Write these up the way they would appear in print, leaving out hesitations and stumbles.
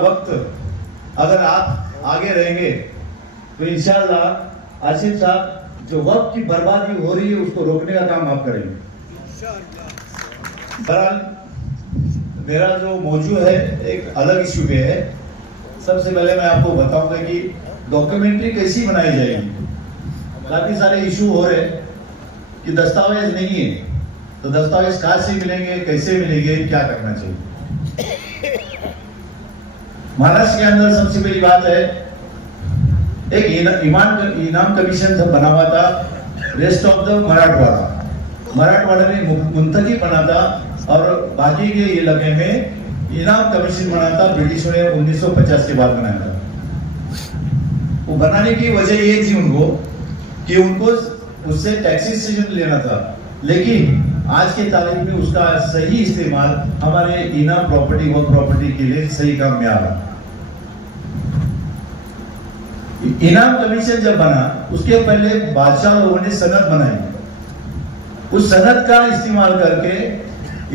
वक्त अगर आप आगे रहेंगे तो इंशाअल्लाह आसिफ साहब जो वक्त की बर्बादी हो रही है उसको रोकने का काम आप करेंगे। बहरहाल मेरा जो मौजू है एक अलग इश्यू पे है। सबसे पहले मैं आपको बताऊंगा कि डॉक्यूमेंट्री कैसी बनाई जाएगी। काफी सारे इशू हो रहे कि दस्तावेज नहीं है, तो दस्तावेज कहाँ से मिलेंगे, कैसे मिलेंगे, क्या करना चाहिए। महाराष्ट्र के अंदर सबसे पहली बात है, एक इनाम कमीशन जब बना हुआ था रेस्ट ऑफ द मराठवाड़ा में मुंतकी बना था और बाकी के इलाके में इनाम कमीशन बना था। ब्रिटिशों ने 1950 के बाद बनाया था। वो बनाने की वजह ये थी उनको कि उनको उससे टैक्सेशन लेना था, लेकिन आज के तारीख में उसका सही इस्तेमाल हमारे इनाम प्रॉपर्टी वर्क प्रॉपर्टी के लिए सही काम में आ रहा। इनाम कमीशन जब बना उसके पहले बादशाह लोगों ने सनद बनाई। उस सनद का इस्तेमाल करके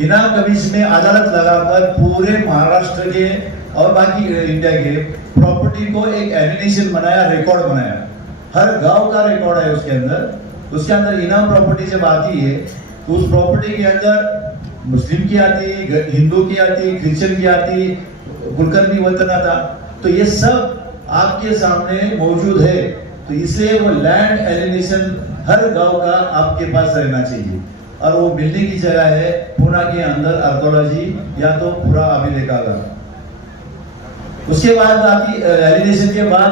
इनाम कमीशन ने अदालत लगाकर पूरे महाराष्ट्र के और बाकी इंडिया के प्रॉपर्टी को एक एमिनेशन बनाया, रिकॉर्ड बनाया। हर गांव का रिकॉर्ड है उसके अंदर इनाम प्रॉपर्टी जब आती है तो उस प्रॉपर्टी के अंदर मुस्लिम की आती, हिंदू की आती, क्रिश्चियन की आती, कुलकर्णी वतन आता। तो ये सब आपके सामने मौजूद है। तो इसलिए वो लैंड एलिनेशन हर गांव का आपके पास रहना चाहिए और वो मिलने की जगह है पुणे के अंदर आर्कोलॉजी या तो पूरा अभिलेखागार। उसके बाद आपकी एलिनेशन के बाद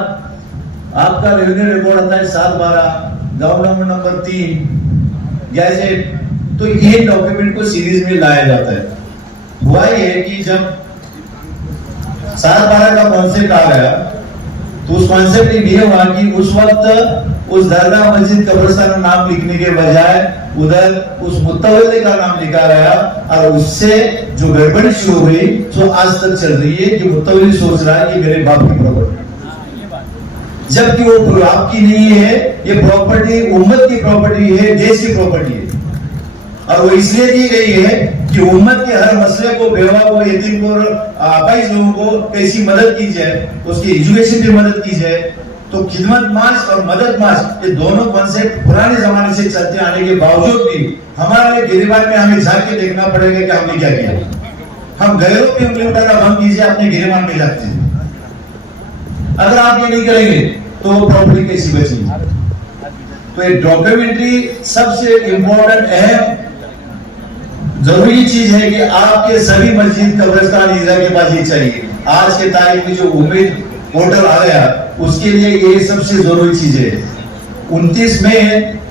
आपका रेवेन्यू रिकॉर्ड आता है 7/12, गांव नंबर 3, गैजेट। तो ये डॉक्यूमेंट को सीरीज में लाया जाता है। हुआ ये कि जब 7/12 का कॉन्सेप्ट आ गया तो उस कॉन्सेप्ट में ये हुआ कि उस वक्त उस दरगाह मस्जिद कब्रिस्तान नाम लिखने के बजाय उधर उस मुत्तवल्ली का नाम लिखा गया और उससे जो गड़बड़ी शुरू हुई तो आज तक चल रही है कि मुत्तवल्ली सोच रहा है कि मेरे बाप की प्रॉपर्टी, जबकि वो आपकी नहीं है। ये प्रॉपर्टी उम्मत की प्रॉपर्टी है, देश की प्रॉपर्टी है और वो इसलिए दी गई है कि उम्मत के हर मसले को, बेवा को, यतीम को, अपाहिज लोगों को कैसी मदद की जाए, उसकी एजुकेशन पे मदद की जाए। तो खिदमत मास और मदद मास ये दोनों कॉन्सेप्ट पुराने जमाने से चलते आने के बावजूद भी हमारे गिरिबान में हमें झांक के देखना पड़ेगा कि हमने क्या किया। हम गैरों पे उंगली उठाना बंद कीजिए, अपने गिरिबान में जाते हैं। अगर आप ये नहीं करेंगे तो प्रॉपर्टी कैसी बचेगी। तो ये डॉक्यूमेंट्री सबसे इंपॉर्टेंट अहम जरूरी चीज है कि आपके सभी मस्जिद कब्रिस्तान ईदगाह के पास ये चाहिए। आज के तारीख में जो उम्मीद पोर्टल आ गया उसके लिए ये सबसे जरूरी चीज है। 29 मई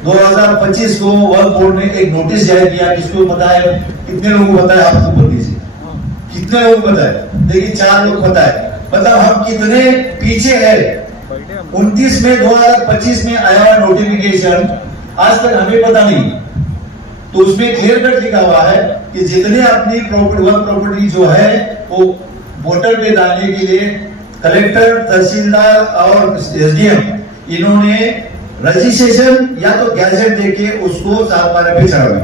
2025 को वक्फ बोर्ड ने एक नोटिस जारी किया। किसको पता है, कितने लोगों को पता है, आपको बोल दीजिए कितने लोगों को पता है। देखिए 4 लोग पता है। मतलब हम कितने पीछे है। 29 मई 2025 में आया हुआ नोटिफिकेशन आज तक हमें पता नहीं। तो उसमें क्लियर कट लिखा हुआ है कि जितने अपनी प्रॉपर्टी वर्क प्रॉपर्टी जो है वो पोर्टल पे डालने के लिए कलेक्टर, तहसीलदार और एसडीएम इन्होंने रजिस्ट्रेशन या तो गैजेट देके उसको 7/12 पे चढ़ाया।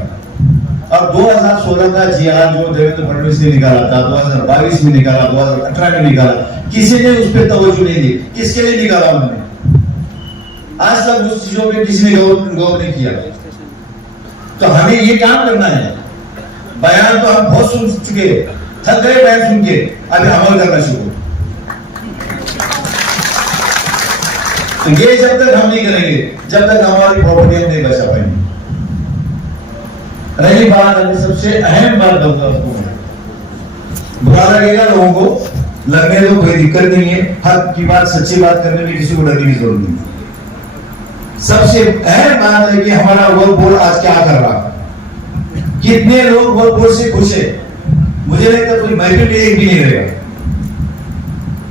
और 2016 का जीआर जो देवेंद्र फडणवीस ने निकाला था, 2022 में निकाला, 2018 में निकाला, किसी ने उस पर तवज्जो नहीं दी। किसके लिए निकाला उन्होंने? आज तक उस चीजों पे किसी ने गौर नहीं किया। तो हमें ये काम करना है। बयान तो हम बहुत सुन चुके, थक गए बयान सुन के, अभी अमल करना शुरू। तो ये जब तक हम नहीं करेंगे, जब तक हमारी प्रॉपर्टी हम नहीं बचा पाएंगे। रही बात, अभी सबसे अहम बात बुरा लगेगा लोगों को, लगने तो कोई दिक्कत नहीं है। हक की बात, सच्ची बात करने में किसी को डरने की जरूरत नहीं। सबसे अहम बात है कि हमारा वर्क बोर्ड आज क्या कर रहा है। कितने लोग वर्क बोर्ड से खुश है? मुझे लगता है कोई महफिल में एक भी नहीं रहेगा।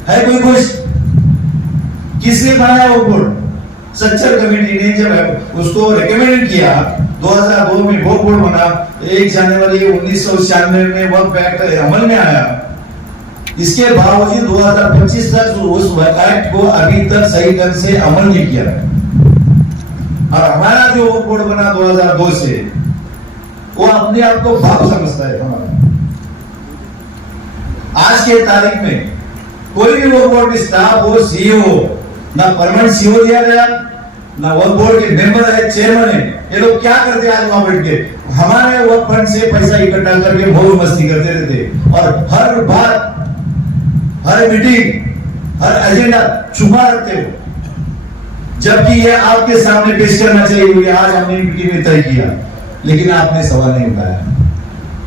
है कोई खुश? किसने बनाया वर्क बोर्ड? सच्चर कमेटी ने जब उसको रिकमेंड किया 2002 में वर्क बोर्ड बना। 1 जनवरी 1996 में वर्क एक्ट अमल में आया। इसके बावजूद 2025 तक उस एक्ट को अभी तक सही ढंग से अमल नहीं किया। और हमारा जो बोर्ड बना 2002 से, वो अपने आप को बाप समझता है हमारा। आज के तारीख में कोई भी वक्फ बोर्ड की स्टाफ हो, सीईओ हो, ना परमानेंट सीईओ दिया गया, ना वक्फ बोर्ड के मेंबर है, चेयरमैन है। ये लोग क्या करते आज वहां बैठ के हमारे वक्फ फंड से पैसा इकट्ठा करके मौज मस्ती करते रहते और हर बात, हर मीटिंग, हर एजेंडा छुपा रखते हो, जबकि ये आपके सामने पेश करना चाहिए। आज हमने मीटिंग में तय किया, लेकिन आपने सवाल नहीं उठाया।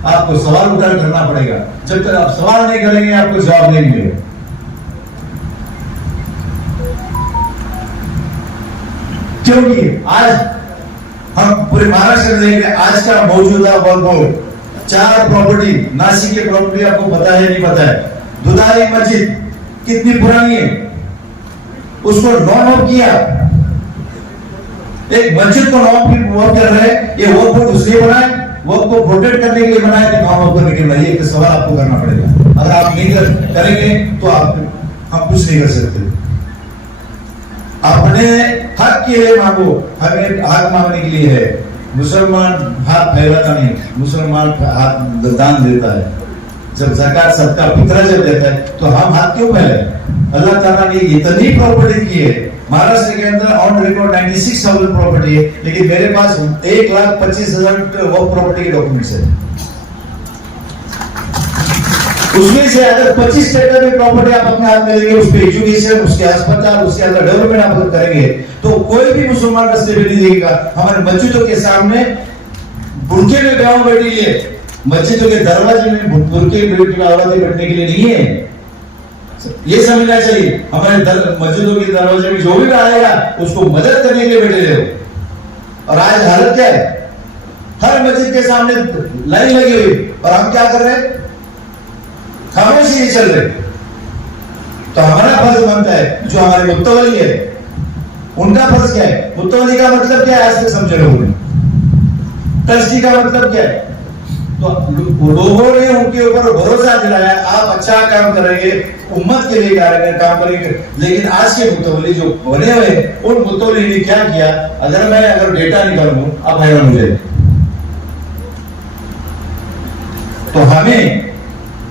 आपको सवाल उठाकर करना पड़ेगा। जब तक आप सवाल नहीं करेंगे आपको जवाब नहीं मिलेगा। क्योंकि आज हम पूरे महाराष्ट्र में देखेंगे, आज का मौजूदा वक्फ बोर्ड 4 प्रॉपर्टी, नासिक की प्रॉपर्टी आपको पता है नहीं पता है, दुधारी मस्जिद कितनी पुरानी है, उसको नॉन ऑफ किया। एक मस्जिद को नॉन ऑफ कर रहे हैं, ये वक्फ बोर्ड उसलिए बनाए, वक्फ को प्रोटेक्ट करने के लिए बनाए कि नॉन ऑफ करने के लिए। ये सवाल आपको करना पड़ेगा। अगर आप नहीं करेंगे तो हम कुछ नहीं कर सकते। अपने हक के लिए मांगो, हमें हक मांगने के लिए है। मुसलमान हाथ फैलाता नहीं, मुसलमान हाथ दान देता है। जब ज़कात सबका फितरा जब देता है तो हम हाथ क्यों फैलाए? अल्लाह ताला ने इतनी प्रॉपर्टी की है। महाराष्ट्र के अंदर ऑन रिकॉर्ड 96,000 प्रॉपर्टी है, लेकिन मेरे पास 1,25,000 वो प्रॉपर्टी के डॉक्यूमेंट्स है। उसमें से अगर 25% में प्रॉपर्टी आप अपने हाथ में लेंगे, उस पे एजुकेशन, उसके अस्पताल, उसके अंदर डेवलपमेंट आप करेंगे, तो कोई भी मुसलमान रास्ते पे नहीं देगा। हमारे मस्जिदों के सामने बुरके में गाँव बैठी है, मस्जिदों के दरवाजे में बुरके में औरतें बैठने के लिए नहीं है। ये समझना चाहिए। हमारे मस्जिदों के दरवाजे में जो भी आएगा उसको मदद करने के लिए बैठे रहे। और आज हालत क्या है? हर मस्जिद के सामने लाइन लगी हुई, और हम क्या कर रहे हैं? खामोशी नहीं चल रहे। तो हमारा फर्ज बनता है, जो हमारे मुत्तवली है उनका फर्ज क्या है? मुत्तवली का मतलब क्या है आज तक समझे लोगों ने? ट्रस्टी का मतलब क्या है? तो लोगों ने उनके ऊपर भरोसा दिलाया, आप अच्छा काम करेंगे, उम्मत के लिए काम करेंगे। लेकिन आज के मुत्तवली जो बने हुए, उन मुत्तवली ने क्या किया? अगर डेटा निकालूं, आप हैरान हो जाएंगे। तो हमें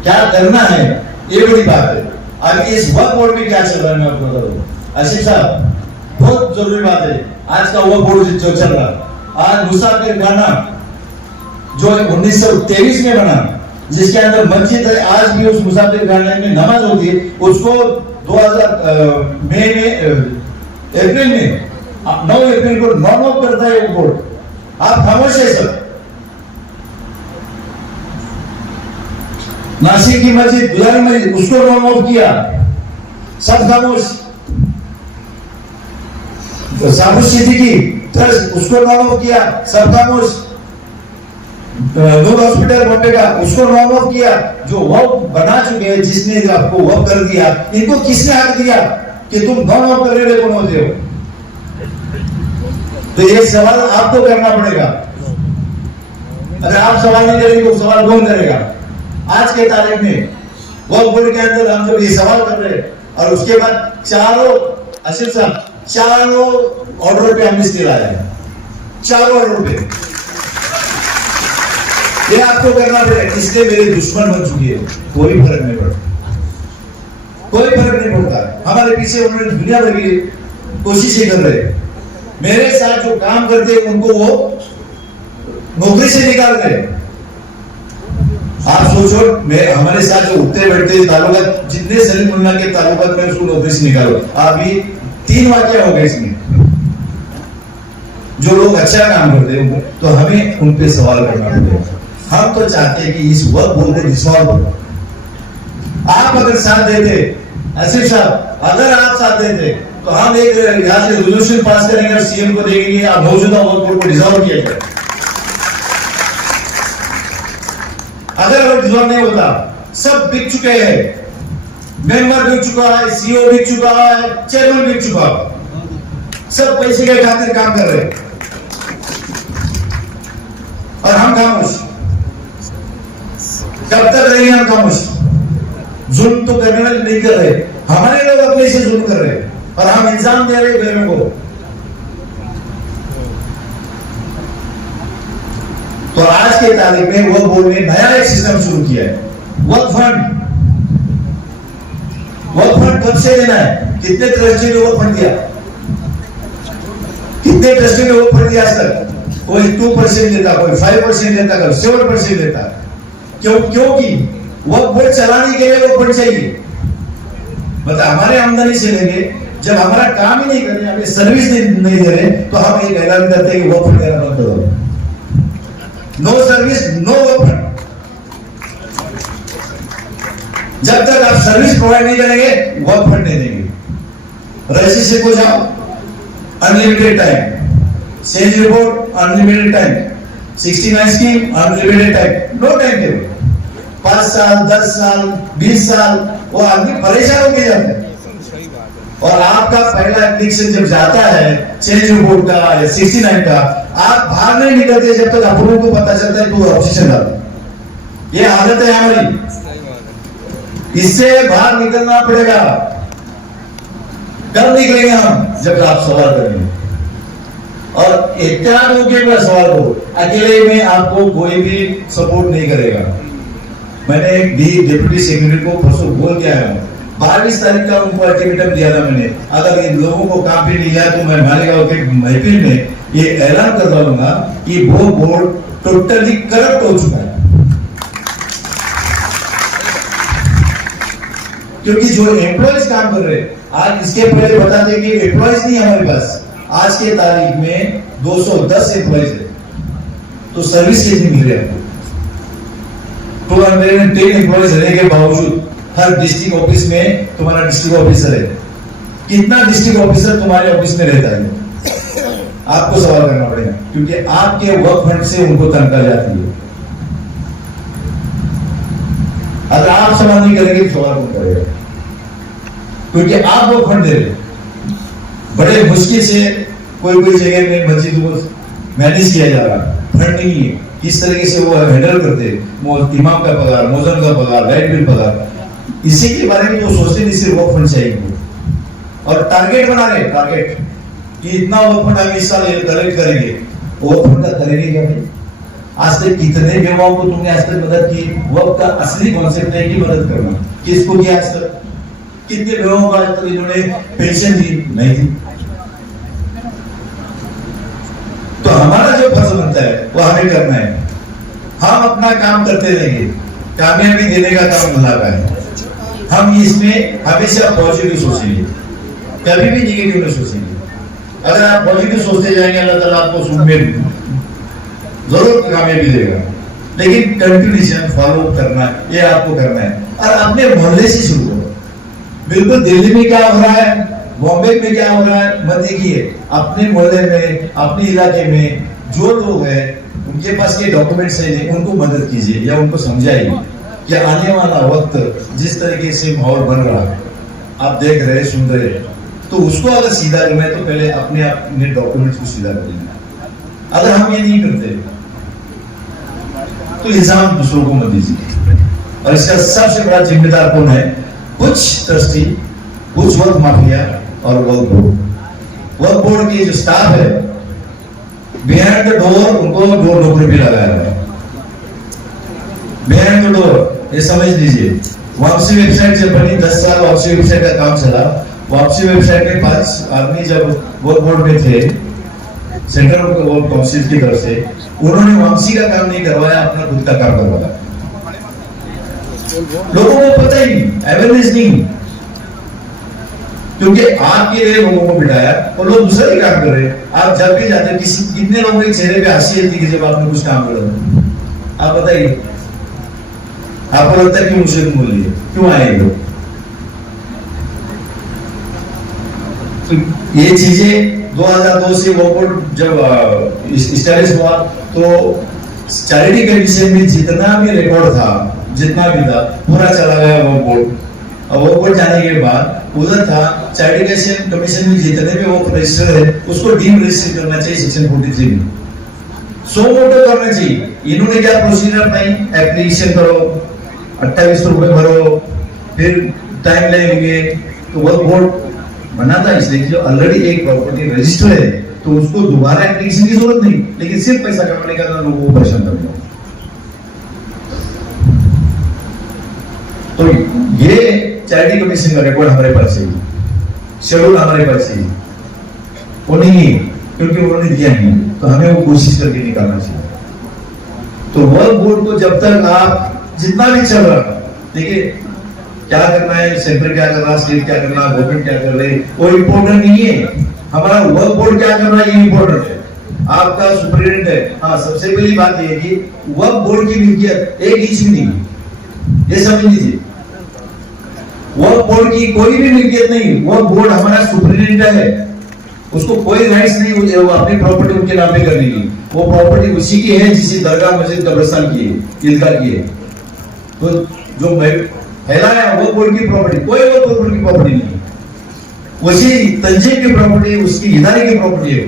क्या करना है, ये बड़ी बात है। अब इस वक्फ बोर्ड में क्या चल रहा है मैं आपको बता दूं। आसिफ साहब, बहुत जरूरी बात है। आज का वक्फ बोर्ड जो चल रहा है, आज मुसाफिर खाना जो 1923 में बना, जिसके अंदर मस्जिद है, आज भी उस मुसाफिर खाने में नमाज होती है, उसको 2000 अप्रैल में 9 अप्रैल को नॉन ऑफ करता है वो बोर्ड। आप खामोश है सब। नासिक की मस्जिद, दुधारी मस्जिद, उसको नॉन ऑफ किया, सब खामोश। साबुत सिद्दीकी ट्रस्ट, उसको नॉन ऑफ किया, सब खामोश। नूर हॉस्पिटल बॉम्बे का, उसको नॉन ऑफ किया। जो वक्फ बना चुके हैं, जिसने आपको वक्फ कर दिया, इनको किसने हक दिया कि तुम नॉन ऑफ करने में कौन होते हो? तो ये सवाल आपको करना पड़ेगा। अगर आप सवाल नहीं करेंगे तो सवाल कौन करेगा? आज के तारीख में वक्फ बोर्ड के अंदर हम जब ये सवाल कर रहे हैं, और उसके बाद आसिफ साहब, चारों ऑर्डर पे एमनेस्टी लाया है, चारों ऑर्डर पे। ये आपको करना पड़ेगा। इसलिए मेरे दुश्मन बन चुकी है, कोई फर्क नहीं पड़ता, कोई फर्क नहीं पड़ता। हमारे पीछे उन्होंने दुनिया भर की कोशिशें कर रहे हैं। मेरे साथ जो काम करते हैं उनको वो नौकरी से निकाल रहे हैं। आप सोचो, हमारे साथ जो उठते बैठते ताल्लुकात, जितने सलीम मुल्ला के ताल्लुकात में, उसको नौकरी से निकालो। अभी 3 वाकया हो गए इसमें। जो लोग अच्छा काम करते हैं तो हमें उन पे सवाल करना पड़ेगा। हम तो चाहते हैं कि इस वक्फ बोर्ड को डिसॉल्व हो। आप अगर साथ देते, आसिफ साहब, अगर आप साथ देते तो हम एक यहाँ से रेजोल्यूशन पास करेंगे और सीएम को देंगे, आप मौजूदा वक्फ बोर्ड को डिसॉल्व किया जाए। अगर डिसॉल्व नहीं होता, सब बिक चुके हैं, मेंबर बिक चुका है, सीईओ बिक चुका है, चेयरमैन बिक चुका है, सब पैसे के खातिर काम कर रहे हैं और हम खामोश। कब तक रहेंगे हम खामोश? जुल्म तो करने वाले नहीं कर रहे, हमारे लोग अपने से जुल्म कर रहे हैं और हम इंसान दे रहे हैं बेरों को। तो आज के तारीख में वक्फ बोर्ड ने नया एक सिस्टम शुरू किया है, वक्फ फंड। वर्क फंड कब से देना है? कितने ट्रस्टी ने वर्क फंड दिया? कितने ट्रस्टी ने वर्क फंड दिया आज तक? कोई 2% देता, कोई 5% देता, कोई 7% देता। क्योंकि वर्क बोर्ड चलाने के लिए वर्क फंड चाहिए। मतलब हमारे आमदनी से लेंगे, जब हमारा काम ही नहीं कर रहे, हमें सर्विस नहीं दे रहे, तो हम एक ऐलान करते हैं कि वर्क फंड देना बंद करो। No service, no work fund. जब तक आप सर्विस प्रोवाइड नहीं करेंगे, वर्क फंड नहीं देंगे। रजिस्ट्रेशन को जाओ, unlimited time. Sales report, unlimited time. 69 scheme, unlimited time. No time table. 5 साल, 10 साल, 20 साल, वो आदमी परेशान होके जाते हैं। और आपका पहला एप्लीकेशन जब जाता है चेंज रिपोर्ट का या 69 का, आप बाहर नहीं निकलते जब तक आप लोगों को पता चलता है तो ऑब्जेक्शन डालते। ये आदत है हमारी, इससे बाहर निकलना पड़ेगा। कब निकलेंगे हम? जब आप सवाल करेंगे। और एहतियात होकर मैं सवाल करो, अकेले में आपको कोई भी सपोर्ट नहीं करेगा। मैंने एक डिप्टी सेक्रेटरी को परसों बोल के आया हूं, 22 तारीख का उनको अल्टीमेटम दिया था मैंने, अगर इन लोगों को काम पे नहीं लिया तो मैं मालेगांव के महफिल में ये ऐलान कर दूंगा कि वो बोर्ड टोटली करप्ट हो चुका है। क्योंकि जो एम्प्लॉयज काम कर रहे, आज इसके पहले बता दें कि एम्प्लॉयज नहीं हमारे पास, आज के तारीख में 210 एम्प्लॉयज है, तो सर्विस कितनी मिल रही है? 210 एम्प्लॉयज रहने के बावजूद हर डिस्ट्रिक्ट ऑफिस में तुम्हारा डिस्ट्रिक्ट ऑफिसर है, कितना डिस्ट्रिक्ट ऑफिसर तुम्हारे ऑफिस में रहता है? आपको सवाल करना पड़ेगा, क्योंकि आपके वर्क फंड से उनको तनख्वाह जाती है। अगर आप सवाल नहीं करेंगे तो सवाल कौन करेगा? क्योंकि आप वर्क फंड दे रहे, बड़े मुश्किल से कोई जगह में मस्जिद को मैनेज किया जा रहा, फंड नहीं है, इस तरीके से वो हैंडल करते, इमाम का पगार, मौजन का पगार, लाइट बिल पगार, इसी के बारे में जो सोचते नहीं, सिर्फ वर्क फंड चाहिए। और टारगेट बना रहे, टारगेट कि इतना वर्क फंड हम इस साल कलेक्ट करेंगे। वर्क फंड का करेंगे क्या भाई? आज तक कितने बेवाओं को तुमने आज तक मदद की? वर्क का असली कॉन्सेप्ट है कि मदद करना। किसको किया आज तक? कितने बेवाओं को आज तक इन्होंने पेंशन दी? नहीं दी। तो हमारा जो फर्ज बनता है वो हमें करना है। हम अपना काम करते रहेंगे, कामयाबी देने का काम अल्लाह का है। हम इसमें हमेशा पॉजिटिव सोचेंगे, कभी भी नेगेटिव नहीं सोचेंगे। अगर आप पॉजिटिव सोचते जाएंगे, अल्लाह ताला आपको सुख में जरूर कामयाबी देगा। लेकिन कंटिन्यूशन फॉलो करना, ये आपको करना है। और अपने मोहल्ले से शुरू करो। बिल्कुल दिल्ली में क्या हो रहा है, बॉम्बे में क्या हो रहा है मत देखिए, अपने मोहल्ले में, अपने इलाके में जो लोग हैं उनके पास ये डॉक्यूमेंट्स है, उनको मदद कीजिए या उनको समझाइए कि आने वाला वक्त जिस तरीके से माहौल बन रहा है, आप देख रहे, सुन रहे, तो उसको अगर सीधा करना है तो पहले अपने डॉक्यूमेंट्स को सीधा कर लेना। अगर हम ये नहीं करते तो इल्जाम दूसरों को मत दीजिए। और इसका सबसे बड़ा जिम्मेदार कौन है? कुछ ट्रस्टी, कुछ वर्क माफिया और वर्क बोर्ड। वर्क बोर्ड की जो स्टाफ है, बिहाइंड द डोर उनको डोर नौकरी भी लगाया है। बिहाइंड द डोर ये समझ लीजिए। वापसी वेबसाइट जब बनी, 10 साल वापसी वेबसाइट का काम चला। वापसी वेबसाइट में 5 आदमी जब वर्क बोर्ड में थे, सेंट्रल वर्क काउंसिल की तरफ से, उन्होंने वापसी का काम नहीं करवाया, अपना खुद का काम करवाया। लोगों को पता ही नहीं, अवेयरनेस नहीं, क्योंकि आपके लिए लोगों को बिठाया और लोग दूसरा ही काम कर रहे हैं। आप जब भी जाते हैं, कितने लोगों के चेहरे पे हंसी आती है जब आपने कुछ काम करा? आप बताइए, आपको लगता है कि मुझे तुम बोलिए क्यों आए लोग? तो ये चीजें 2002 से वो बोर्ड जब स्टैब्लिश हुआ तो चैरिटी कमीशन में जितना भी रिकॉर्ड था, जितना भी था, पूरा चला गया वो बोर्ड। और वो बोर्ड जाने के बाद उधर था चैरिटी कमीशन में जितने भी वो रजिस्टर है उसको डीम रजिस्टर करना चाहिए सेक्शन 43 में, 100 वोटर करना चाहिए। इन्होंने क्या प्रोसीजर अपनाई? एप्लीकेशन करो, 28 रुपए भरो, फिर टाइम लगेंगे। तो वो बोर्ड बना था इसलिए जो ऑलरेडी एक प्रॉपर्टी रजिस्टर है तो उसको दोबारा एप्लीकेशन की जरूरत नहीं, लेकिन सिर्फ पैसा कमाने का लोगों को परेशान करना। तो ये चैरिटी कमीशन का रिकॉर्ड हमारे पास चाहिए, शेड्यूल हमारे पास चाहिए, वो नहीं है क्योंकि उन्होंने दिया नहीं, तो हमें वो कोशिश करके निकालना चाहिए। तो वर्क बोर्ड को जब तक आप जितना भी चल रहा, देखिए क्या करना है, सेंटर क्या कर रहा, स्टेट क्या कर रहा, गवर्नमेंट क्या कर रही, वो इम्पोर्टेंट नहीं है, हमारा वर्क बोर्ड क्या कर रहा है ये इम्पोर्टेंट है, आपका सुपरिटेंडेंट है। हाँ, सबसे पहली बात ये है कि वर्क बोर्ड की मिल्कियत एक इंच भी नहीं है, ये समझ लीजिए। वर्क बोर्ड की कोई भी मिल्कियत नहीं, वर्क बोर्ड हमारा सुपरिटेंडेंट है, उसको कोई राइट्स नहीं वो अपनी प्रॉपर्टी उनके नाम पे करने की, वो प्रॉपर्टी उसी की है जिसकी दरगाह मस्जिद कब्रिस्तान की है, ईदगाह की है। तो जो फैलाया वर्क बोर्ड की प्रॉपर्टी, कोई वर्क बोर्ड की प्रॉपर्टी नहीं है, उसी तंजीम की प्रॉपर्टी, उसकी इदारे की प्रॉपर्टी है।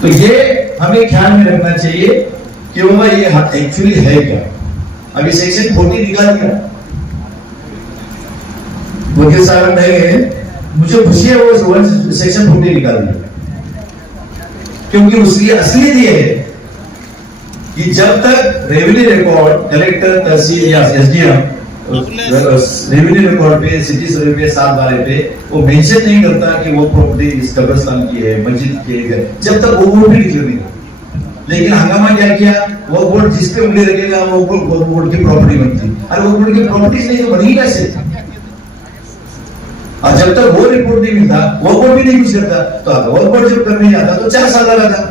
तो ये हमें ख्याल में रखना चाहिए कि वो ये एक्चुअली है क्या। अभी सेक्शन 40 निकाल दिया, वकील साहब ने, मुझे खुशी है वो सेक्शन 40 निकाल दिया, क्योंकि उसकी असलियत ये है कि जब तक रेवेन्यू रिकॉर्ड कलेक्टर, तहसील या एसडीएम रेवेन्यू रिकॉर्ड पे, सिटी सर्वे पे, 7/12 पे वो मेंशन नहीं करता कि वो प्रॉपर्टी इस कब्रिस्तान की है, मस्जिद की है, जब तक वो बोर्ड भी डिक्लेयर नहीं करता। लेकिन हंगामा क्या किया, वो बोर्ड जिस पे उंगली रखेगा वो बोर्ड की प्रॉपर्टी बनती, और वो बोर्ड की प्रॉपर्टी नहीं तो बनी कैसे? और जब तक वो रिपोर्ट नहीं मिलता, वो बोर्ड भी नहीं कुछ करता, तो वो बोर्ड जब करने जाता तो 4 साल लगा था।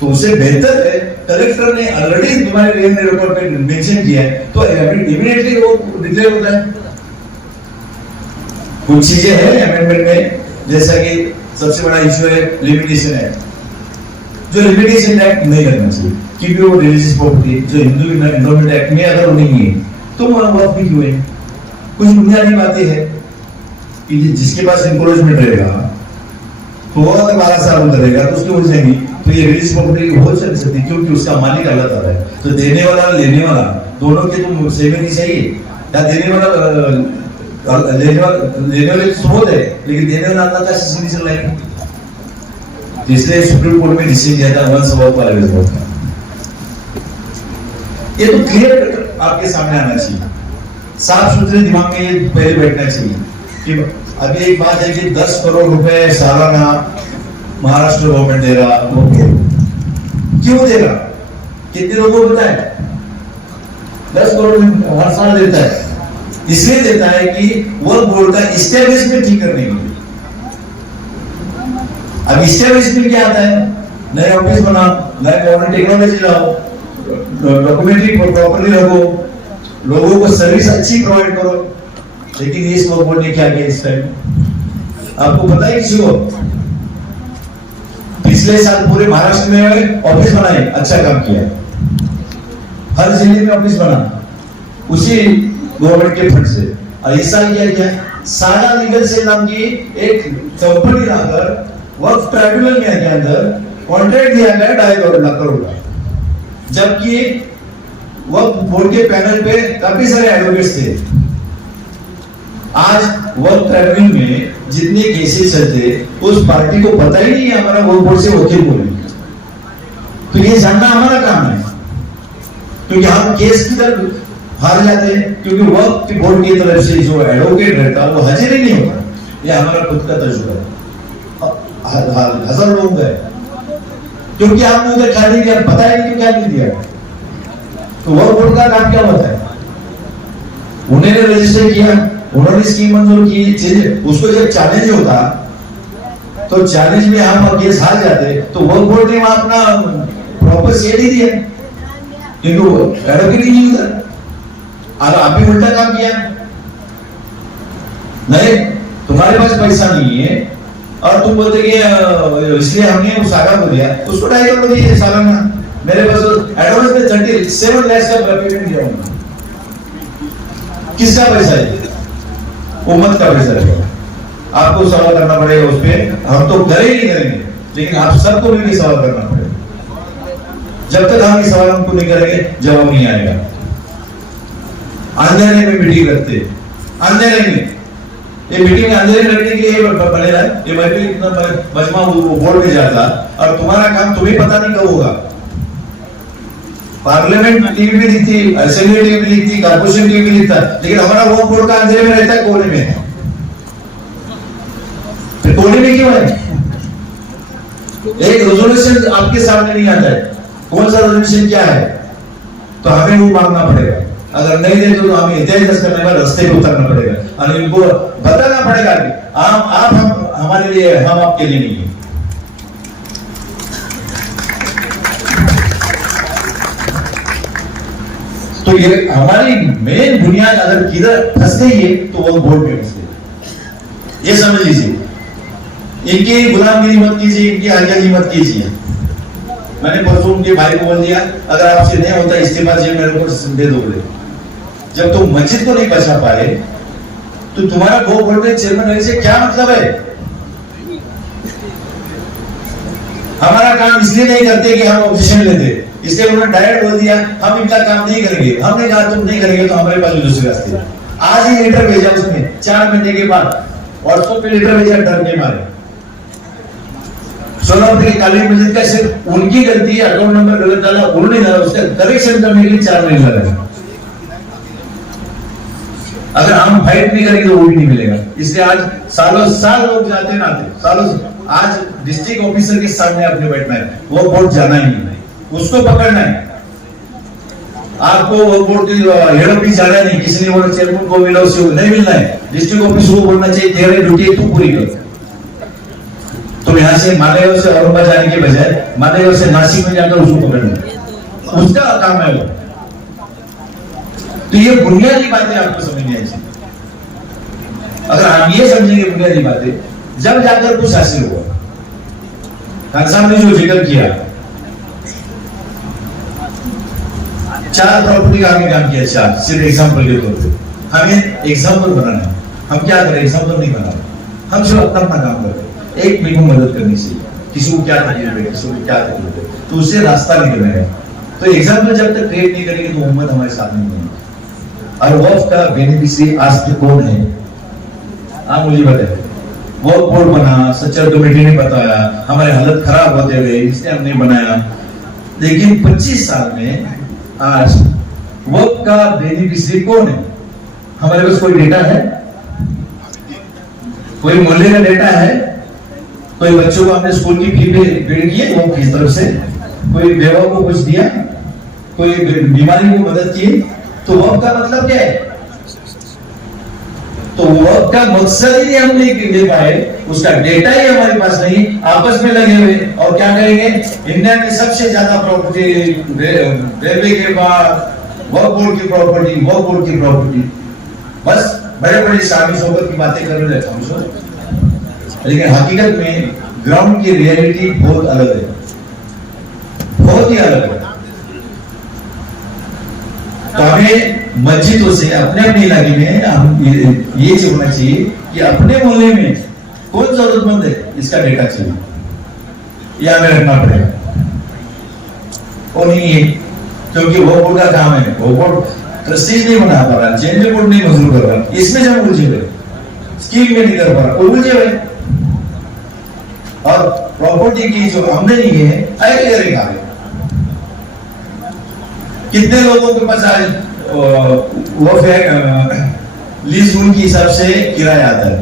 तो उससे बेहतर है, कलेक्टर ने ऑलरेडी तुम्हारे रेवेन्यू रिकॉर्ड पे मेंशन किया है तो इमीडिएटली वो डिक्लेयर होता है। कुछ चीजें हैं अमेंडमेंट में, जैसा कि सबसे बड़ा इश्यू है लिमिटेशन एक्ट, जो लिमिटेशन एक्ट नहीं करना चाहिए, क्योंकि वो रिलीजियस प्रॉपर्टी जो हिंदू एनवायरमेंट एक्ट में अगर नहीं है तो वक्त भी क्यों है। कुछ बुनियादी बातें हैं कि जिसके पास इंक्रोचमेंट रहेगा तो वो अगर 12 साल करेगा तो उसकी हो जाएगी, तो ये रिलीज प्रॉपर्टी हो सकती है क्योंकि उसका मालिक अल्लाह ताला है। तो देने वाला लेने वाला दोनों के तो सेम नहीं चाहिए, या देने वाला लेने वाले स्रोत है लेकिन देने वाला अल्लाह का सिग्नेचर लाइन। इसलिए सुप्रीम कोर्ट में डिसीजन दिया था वंस वर्क वाले का, ये तो क्लियर आपके सामने आना चाहिए, साफ सुथरे दिमाग में ये पहले बैठना चाहिए कि अभी एक बात है कि 10 करोड़ रुपए सालाना महाराष्ट्र गवर्नमेंट दे रहा, क्यों दे रहा, कितने लोगों को पता है? 10 करोड़ हर साल देता है, इसलिए देता है कि वर्क बोर्ड का इस्टेब्लिशमेंट ठीक करने के लिए। अब इस्टेब्लिशमेंट क्या आता है? नए ऑफिस बनाओ, नए गवर्नमेंट टेक्नोलॉजी लाओ, डॉक्यूमेंट्री प्रॉपर्ली रखो, लोगों को सर्विस अच्छी प्रोवाइड करो। लेकिन इस वर्क बोर्ड ने क्या किया इस टाइम, आपको पता है किसी को? पिछले साल पूरे महाराष्ट्र में ऑफिस बनाए, अच्छा काम किया, हर जिले में ऑफिस बना उसी गवर्नमेंट के फंड से। और इस साल क्या किया, सारा लीगल सेल नाम की एक कंपनी लाकर वर्क ट्राइब्यूनल के अंदर कॉन्ट्रैक्ट दिया गया 2.5 लाख करोड़ का, जबकि वर्क बोर्ड के पैनल पे काफी सारे एडवोकेट्स थे। आज वर्क ट्राइब्यूनल में जितने केसेस चलते उस पार्टी को पता ही नहीं है हमारा वर्क बोर्ड से वकील बोले, तो ये जानना हमारा काम है, क्योंकि हम केस की तरफ हार जाते हैं, क्योंकि वर्क बोर्ड की तरफ से जो एडवोकेट रहता है वो हाजिर ही नहीं होता। ये हमारा खुद का तजुर्बा है, 1000 लोग गए क्योंकि आपने उधर क्या नहीं दिया, पता ही नहीं क्या नहीं दिया। तो वर्क बोर्ड का काम क्या होता है, उन्होंने रजिस्टर किया, उन्होंने स्कीम मंजूर की, उसको जब चैलेंज होता तो चैलेंज में हम केस हार जाते, तो वर्क बोर्ड ने वहां अपना प्रॉपर से नहीं दिया, क्योंकि एडवोकेट ही नहीं उधर। और आप भी उल्टा काम किया, नहीं तुम्हारे पास पैसा नहीं है और तुम बोलते कि इसलिए हमने उस आगा को दिया, उसको 2.5 करोड़ दिए सालाना। मेरे पास एडवांस में 37 लाख का पेमेंट दिया हूं, किसका पैसा है? उम्मत का पैसा है। आपको सवाल करना पड़ेगा उस पर, हम तो करे ही नहीं करेंगे, लेकिन आप सबको भी सवाल करना पड़ेगा। जब तक हम ये सवाल हमको नहीं करेंगे जवाब नहीं आएगा। अंधेरे में मीटिंग रखते, अंधेरे में ये मीटिंग अंधेरे में रखने के लिए बनेगा, ये महफिल इतना मजमा बोर्ड में जाता और तुम्हारा काम तुम्हें पता नहीं कब होगा। पार्लियामेंट टीवी भी दिखती, असेंबली टीवी भी दिखती, कॉर्पोरेशन टीवी भी दिखता, लेकिन हमारा वो बोर्ड का अंधेरे में रहता है, कोने में। फिर कोने में क्यों है? एक रेजोल्यूशन आपके सामने नहीं आता है, कौन सा रेजोल्यूशन क्या है, तो हमें वो मांगना पड़ेगा। अगर नहीं दे तो हमें इतिहास करने का रास्ते पे उतरना पड़ेगा और इनको बताना पड़ेगा कि आप हम हमारे लिए, हम आपके लिए नहीं है। तो ये हमारी मेन बुनियाद अगर किधर फंस गई है तो वो बोर्ड में फंस गई। ये समझ लीजिए, इनकी गुलामगिरी मत कीजिए, इनकी हाजाजी मत कीजिए। मैंने परसों उनके भाई को बोल दिया, अगर आपसे नहीं होता इस्तीफा चाहिए मेरे को दे दोगे। जब तुम मस्जिद को नहीं बचा पाए तो तुम्हारा वो बोर्ड में चेयरमैन रहने से क्या मतलब है? हमारा काम इसलिए नहीं करते कि हम ऑपोजिशन लेते, इसलिए उन्होंने डायरेक्ट बोल दिया हम इनका काम नहीं करेंगे। हमने कहा तुम नहीं करेंगे तो हमारे पास दूसरे रास्ते। आज ही लेटर भेजा उसने 4 महीने के बाद, व्हाट्सएप पे लेटर भेजा डर के मारे। सोलापुर की काली मस्जिद का सिर्फ उनकी गलती है, अकाउंट नंबर गलत डाला, उन्होंने डाला, उसका करेक्शन करने के लिए 4 महीने लगे। अगर हम फाइट नहीं करेंगे तो वो भी नहीं मिलेगा। इसलिए आज सालों साल लोग जाते ना आते, सालों आज डिस्ट्रिक्ट ऑफिसर के सामने अपने बैठना है, वो बोर्ड जाना ही नहीं, उसको पकड़ना है। आपको वो बोर्ड की हेड ऑफिस जाना नहीं, किसी ने बोला चेयरमैन को मिला, उसे नहीं मिलना है। डिस्ट्रिक्ट ऑफिस को बोलना चाहिए तेरी ड्यूटी तू पूरी कर। तुम यहाँ से मालेगांव से औरंगाबाद जाने के बजाय मालेगांव से नासिक में जाकर उसको पकड़ना, उसका काम है वो। तो ये बुनियादी बातें आपको समझनी है। अगर हम ये समझेंगे बुनियादी बातें, जब जाकर कुछ हासिल हुआ। खान साहब ने जो जिक्र किया, 4 प्रॉपर्टी का हमने काम किया, 4 सिर्फ एग्जाम्पल के तौर पे। हमें एग्जाम्पल बनाना है, हम क्या करें, एग्जाम्पल नहीं बना रहे, हम सिर्फ अपना अपना काम करते। एक मिनट में मदद करनी चाहिए, किसी को क्या तकलीफ है, किसी को क्या तकलीफ है, तो उससे रास्ता निकलना है। तो एग्जाम्पल जब तक क्रिएट नहीं करेंगे तो उम्मत हमारे साथ नहीं बनेगी। और वक्फ का बेनिफिशियरी आज तक कौन है? आप मुझे बताइए। वक्फ बोर्ड बना, सच्चा कमेटी ने बताया, हमारे हालत खराब होते हुए इसलिए हमने बनाया, लेकिन 25 साल में आज वक्फ का बेनिफिशियरी कौन है? हमारे पास कोई डेटा है? कोई मोहल्ले का डेटा है? कोई बच्चों को हमने स्कूल की फी पे की है वो किस तरफ से? कोई बेवा को कुछ दिया? कोई बीमारी को मदद की? तो वक्फ का मतलब क्या है? तो वक्फ का मकसद ही हम नहीं ले पाए, उसका डेटा ही हमारे पास नहीं, आपस में लगे हुए। और क्या करेंगे? इंडिया में सबसे ज्यादा प्रॉपर्टी रेलवे के बाद वक्फ बोर्ड की प्रॉपर्टी, वक्फ बोर्ड की प्रॉपर्टी, बस बड़े बड़े शामी सोबत की बातें कर रहे हैं। लेकिन हकीकत में ग्राउंड की रियलिटी बहुत अलग है, बहुत ही अलग है। तो हमें मस्जिदों से अपने अपने इलाके में हम ये होना चाहिए कि अपने मोहल्ले में कौन जरूरतमंद है, इसका डेटा चाहिए, यह हमें रखना पड़ेगा। और नहीं है, क्योंकि वो बोर्ड का काम है, वो बोर्ड ट्रस्टीज नहीं बना पा रहा, चेंज बोर्ड नहीं मंजूर कर रहा, इसमें जब उलझे हुए, स्कीम में नहीं कर पा रहा, उलझे हुए। और प्रॉपर्टी की जो आमदनी है आगे करेगा। कितने लोगों के पास आज वो लीज रूल के हिसाब से किराया आता है?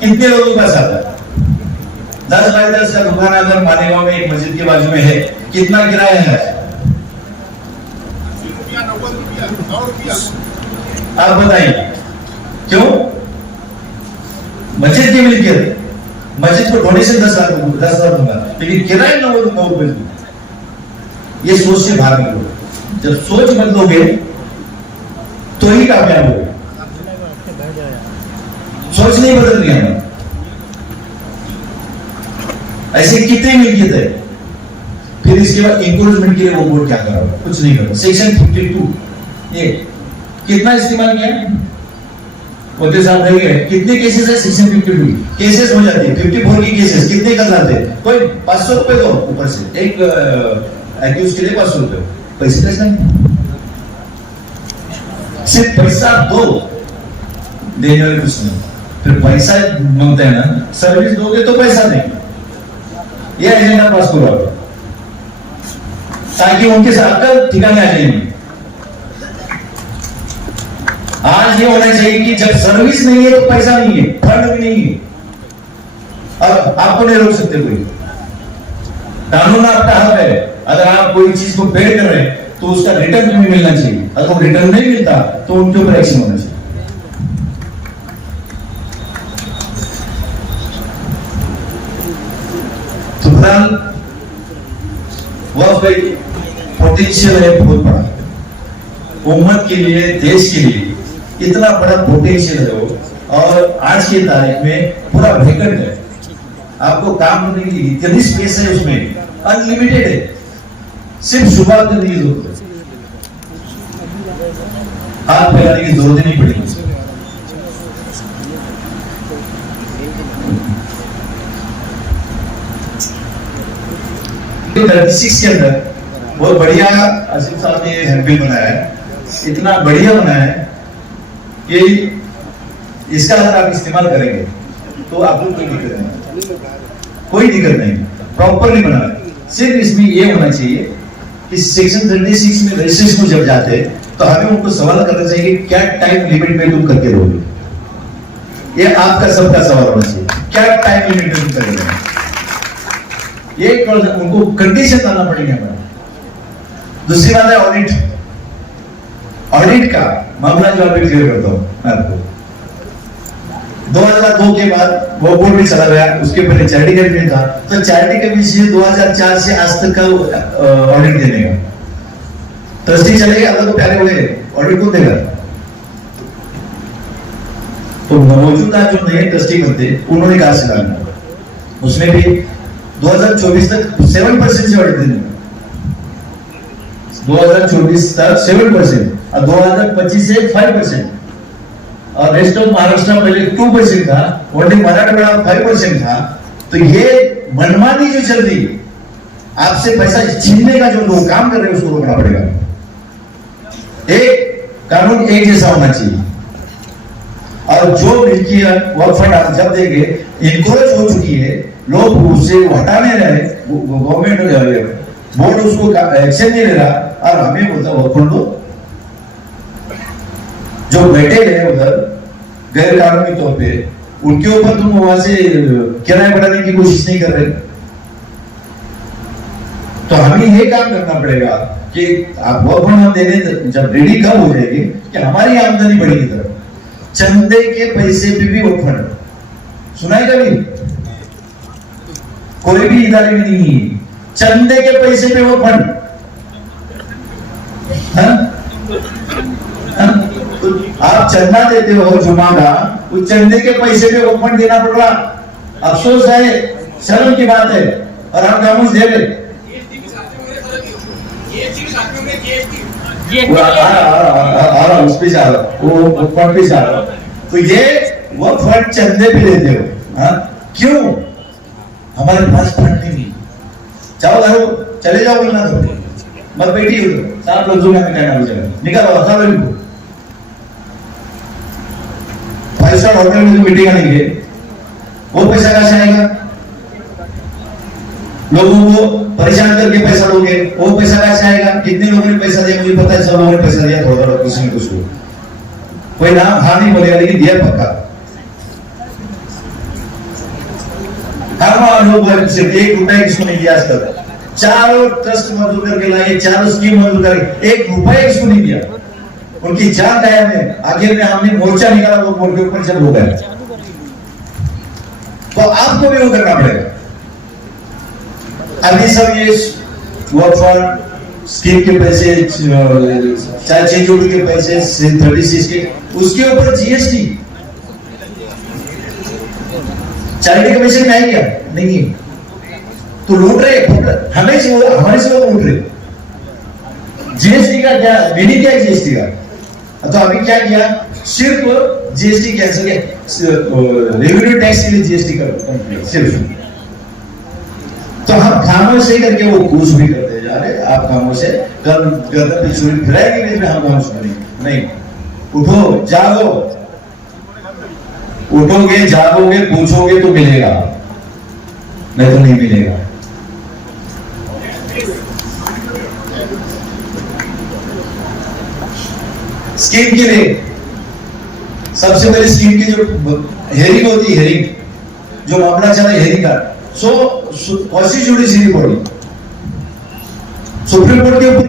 कितने लोगों के पास आता है? 10 बाय 10 का दुकान अगर मालेगांव में एक मस्जिद के बाजू में है, कितना किराया है? आप बताइए क्यों? मस्जिद की मिल्कियत, मस्जिद को डोनेशन 10 लाख दूंगा, लेकिन किराया 9 रुपए। ये सोच से बाहर निकलो। जब सोच बदलोगे तो ही कामयाब होगे। सोच नहीं बदल रही है। ऐसे कितने मिल्कियत है? फिर इसके बाद इंक्रोचमेंट के लिए वो बोर्ड क्या कर रहा है? कुछ नहीं कर रहा। सेक्शन 52 ये कितना इस्तेमाल किया? मोदी साहब रह गए, कितने केसेस है? सेक्शन 52 केसेस हो जाते हैं। 54 की केसेस कितने कर जाते हैं? कोई 500 रुपए दो ऊपर से, एक एक्यूज के लिए 500 रुपए, पैसे कैसे नहीं? सिर्फ पैसा दो, देने वाले कुछ नहीं। फिर पैसा मांगते हैं ना, सर्विस दोगे तो पैसा नहीं। ये एजेंडा पास करो। ताकि उनके अक्ल ठिकाने आ जाएंगे। आज ये होना चाहिए कि जब सर्विस नहीं है तो पैसा नहीं है, फंड भी नहीं है, और आपको नहीं रोक सकते कोई। कानून आपका हक है, अगर आप कोई चीज को पेड कर रहे हैं तो उसका रिटर्न तुम्हें मिलना चाहिए। अगर वो रिटर्न नहीं मिलता तो उनके ऊपर एक्शन होना चाहिए। तो फिलहाल वह पोटेंशियल है बहुत बड़ा, उम्मत के लिए, देश के लिए इतना बड़ा पोटेंशियल है वो, और आज की तारीख में पूरा वेकेंट है। आपको काम करने की इतनी स्पेस है उसमें, अनलिमिटेड है, सिर्फ शुरुआत करने की जरूरत है, हाथ फैलाने की जरूरत नहीं पड़ेगी। 36 के अंदर बहुत बढ़िया आसिफ साहब ने हैंडबिल बनाया है, इतना बढ़िया बनाया है कि इसका अगर आप इस्तेमाल करेंगे तो आपको कोई दिक्कत नहीं, कोई दिक्कत नहीं, प्रॉपरली बना है। सिर्फ इसमें ये होना चाहिए कि सेक्शन 36 में रजिस्ट्रेशन को जब जाते हैं तो हमें उनको सवाल करना चाहिए कि क्या टाइम लिमिट में तुम करके रहोगे। ये आपका सबका सवाल होना चाहिए, क्या टाइम लिमिट में तुम करेंगे। ये उनको कंडीशन डालना पड़ेगा हमारा। दूसरी बात है ऑडिट, ऑडिट का मामला जो अभी क्लियर करता हूं मैं आपको। 2002 के बाद वो बोर्ड भी चला गया, उसके पहले चैरिटी कमीशन था, तो चैरिटी कमीशन 2004 से आज तक का ऑडिट देने का ट्रस्टी चले गए, अल्लाह को प्यारे हुए, ऑडिट कौन देगा। तो मौजूदा जो नए ट्रस्टी बनते उन्होंने कहा से लाना, उसमें भी 2024 तक 7% से ऑडिट देने, 2024 तक 7% और 2025 से 5%, और रेस्ट ऑफ महाराष्ट्र पहले 2% था, ओनली मराठवाड़ा 5% था। तो ये मनमानी जो चल रही, आपसे पैसा छीनने का जो लोग काम कर रहे हैं उसको रोकना पड़ेगा। एक कानून एक जैसा होना चाहिए, और जो मिल्कियत वक्फ फंड आप जब देंगे, इनकरेज हो चुकी है, लोग उसे हटाने रहे, गवर्नमेंट बोर्ड उसको एक्शन नहीं ले रहा, और हमें बोलता वक्फ फंड दो। जो बैठे हैं उधर गैर कानूनी तौर पे, उनके ऊपर तुम वहां से किराया बढ़ाने की कोशिश नहीं कर रहे। तो हमें ये काम करना पड़ेगा कि आप वक्फ फंड हम देने जब रेडी कब हो जाएगी कि हमारी आमदनी बढ़ेगी। तरफ चंदे के पैसे पे भी वक्फ फंड सुना है कभी? कोई भी इदारे में नहीं है, चंदे के पैसे पे वक्फ फंड। आप चंदा देते हो जुमा का, उस चंदे के पैसे पे वक्फ फंड देना पड़ रहा। अफसोस है, शर्म की बात है, और हम खामोश दे रहे। उस पे जा रहा, वो वक्फ फंड पे जा रहा। तो ये वक्फ फंड चंदे पे देते हो, क्यों? हमारे पास फंड नहीं, जाओ घरों, चले जाओ, मिलना करो, मत बैठी हो, 7 लोग में कहना जगह निकालो, हटा लो इनको। 5 स्टार होटल में तो मिटेगा नहीं है, वो पैसा कहां से आएगा? लोगों को परेशान करके पैसा लोगे, वो पैसा कहां से आएगा? कितने लोगों ने पैसा दिया मुझे पता है, सब लोगों ने पैसा दिया, थोड़ा किसी ने कुछ, कोई नाम हाँ नहीं बोलेगा, लेकिन दिया पक्का। हर लोग सिर्फ 1 रुपया किसको नहीं दिया आज तक। चारों ट्रस्ट मंजूर करके लाए, चारों स्कीम मंजूर करके 1 रुपया किसको नहीं दिया। उनकी जान गया में, आखिर में हमने मोर्चा निकाला, वो बोर्ड के ऊपर जब हो गया। तो आपको भी वो करना पड़ेगा। अभी सब ये वक्फ फंड स्कीम के पैसे, चाहे चेंज के पैसे 36 के, उसके ऊपर जीएसटी, चैरिटी कमीशन में आई क्या? नहीं। तो लूट रहे, हमें से हमारे से वो लूट रहे। जीएसटी का क्या मीनिंग, क्या है जीएसटी का? तो अभी क्या किया, सिर्फ जीएसटी कैंसिल किया, रेवेन्यू टैक्स के लिए जीएसटी कर सिर्फ। तो हम खामोश से करके वो घूस भी करते जा रहे। आप खामोश है, कल गर्दन पे छुरी फिराएंगे, में हम खामोश नहीं। उठो, जागो, उठोगे, जागोगे, पूछोगे तो मिलेगा, नहीं तो नहीं मिलेगा। स्कीम के लिए सबसे पहले स्कीम की जो हेयरिंग होती है, हेयरिंग जो मामला चला हेयरिंग का, सो कौसी जुडिशरी बॉडी सुप्रीम कोर्ट के